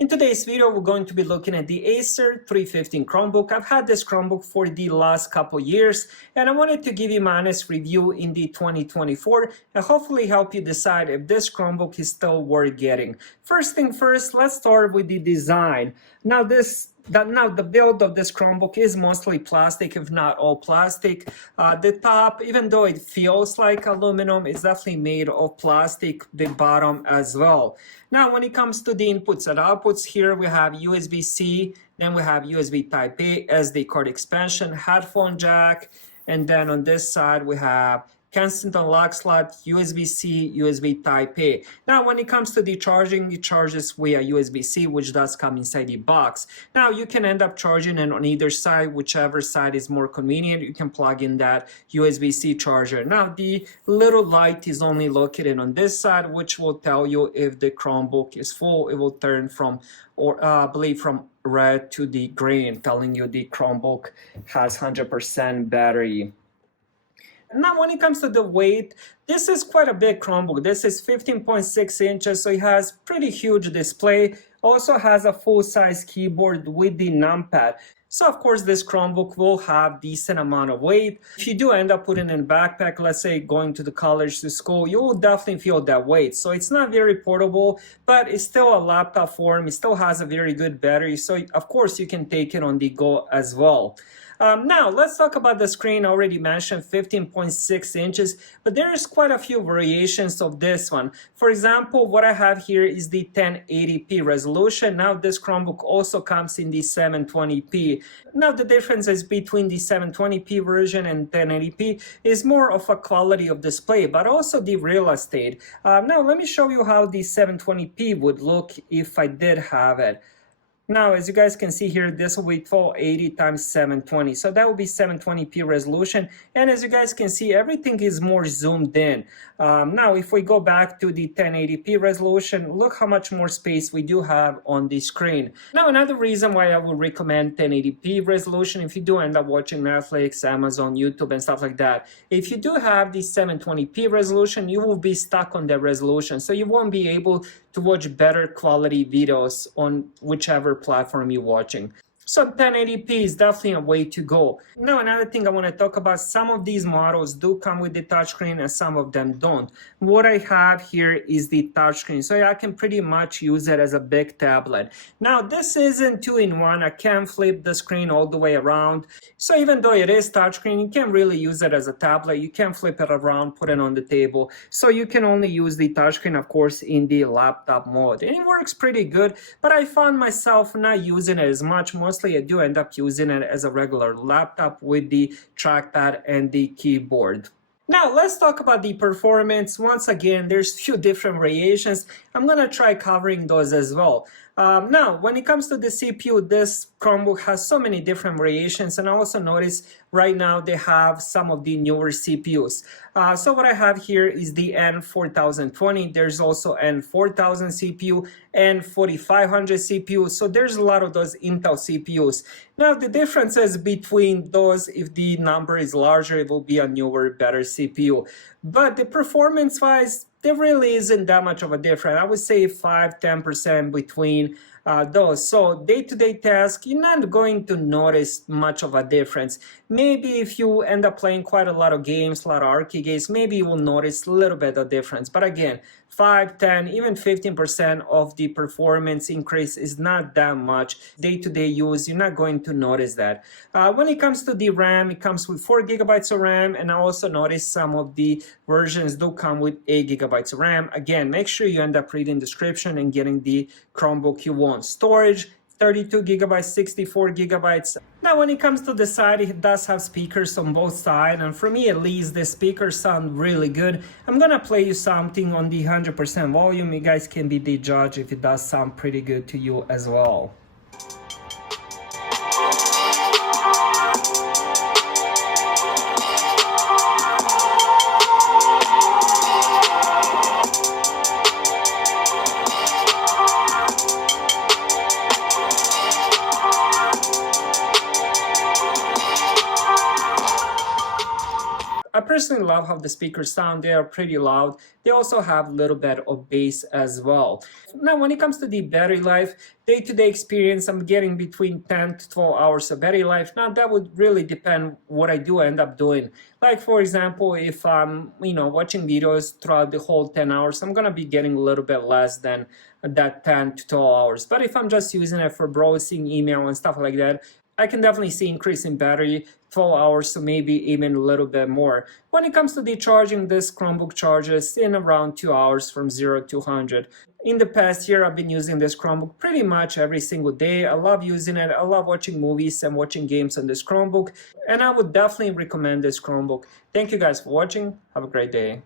In today's video, we're going to be looking at the Acer 315 Chromebook. I've had this Chromebook for the last couple years, and I wanted to give you my honest review in the 2024 and hopefully help you decide if this Chromebook is still worth getting. First thing first, let's start with the design. Now the build of this Chromebook is mostly plastic, if not all plastic. The top, even though it feels like aluminum, is definitely made of plastic, the bottom as well. Now, when it comes to the inputs and outputs, here we have USB-C, then we have USB Type-A, SD card expansion, headphone jack, and then on this side we have constant unlock slot, USB-C, USB Type-A. Now, when it comes to the charging, it charges via USB-C, which does come inside the box. Now, you can end up charging it on either side, whichever side is more convenient. You can plug in that USB-C charger. Now, the little light is only located on this side, which will tell you if the Chromebook is full. It will turn from, I believe, from red to the green, telling you the Chromebook has 100% battery. Now, when it comes to the weight, this is quite a big Chromebook. This is 15.6 inches, so it has pretty huge display. Also has a full-size keyboard with the numpad. So, of course, this Chromebook will have decent amount of weight. If you do end up putting it in a backpack, let's say going to the college, to school, you will definitely feel that weight. So it's not very portable, but it's still a laptop form. It still has a very good battery. So, of course, you can take it on the go as well. Now, let's talk about the screen. I already mentioned 15.6 inches, but there's quite a few variations of this one. For example, what I have here is the 1080p resolution. Now, this Chromebook also comes in the 720p. Now, the differences between the 720p version and 1080p is more of a quality of display, but also the real estate. Now, let me show you how the 720p would look if I did have it. Now, as you guys can see here, this will be 1280 times 720. So that will be 720p resolution. And as you guys can see, everything is more zoomed in. Now, if we go back to the 1080p resolution, look how much more space we do have on the screen. Now, another reason why I would recommend 1080p resolution, if you do end up watching Netflix, Amazon, YouTube, and stuff like that, if you do have the 720p resolution, you will be stuck on that resolution. So you won't be able to watch better quality videos on whichever platform you're watching. So 1080p is definitely a way to go. Now, another thing I want to talk about, some of these models do come with the touchscreen and some of them don't. What I have here is the touchscreen, so I can pretty much use it as a big tablet. Now, this isn't two-in-one. I can flip the screen all the way around. So even though it is touchscreen, you can't really use it as a tablet. You can flip it around, put it on the table. So you can only use the touchscreen, of course, in the laptop mode. And it works pretty good, but I found myself not using it as much. Mostly I do end up using it as a regular laptop with the trackpad and the keyboard. Now, let's talk about the performance. Once again, there's few different variations. I'm gonna try covering those as well. Now, when it comes to the CPU, this Chromebook has so many different variations, and I also noticed right now they have some of the newer CPUs. So what I have here is the N4020. There's also N4000 CPU, N4500 CPU. So there's a lot of those Intel CPUs. Now, the differences between those, if the number is larger, it will be a newer, better CPU. But the performance-wise, there really isn't that much of a difference. I would say 5–10% between those. So day-to-day tasks, you're not going to notice much of a difference. Maybe if you end up playing quite a lot of games, a lot of arcade games, maybe you will notice a little bit of difference. But again, 5, 10, even 15% of the performance increase is not that much. Day-to-day use, you're not going to notice that. When it comes to the RAM, it comes with 4 gigabytes of RAM, and I also noticed some of the versions do come with 8 gigabytes of RAM. Again, make sure you end up reading the description and getting the Chromebook you want. Storage, 32 gigabytes, 64 gigabytes. Now, when it comes to the side, it does have speakers on both sides, and for me at least, the speakers sound really good. I'm gonna play you something on the 100% volume. You guys can be the judge if it does sound pretty good to you as well. I personally love how the speakers sound. They are pretty loud. They also have a little bit of bass as well. Now, when it comes to the battery life, day-to-day experience, I'm getting between 10 to 12 hours of battery life. Now, that would really depend what I do end up doing. Like, for example, if I'm, watching videos throughout the whole 10 hours, I'm gonna be getting a little bit less than that 10 to 12 hours. But if I'm just using it for browsing, email, and stuff like that, I can definitely see increase in battery, 12 hours, so maybe even a little bit more. When it comes to the charging, this Chromebook charges in around 2 hours from 0 to 100. In the past year, I've been using this Chromebook pretty much every single day. I love using it. I love watching movies and watching games on this Chromebook, and I would definitely recommend this Chromebook. Thank you guys for watching. Have a great day.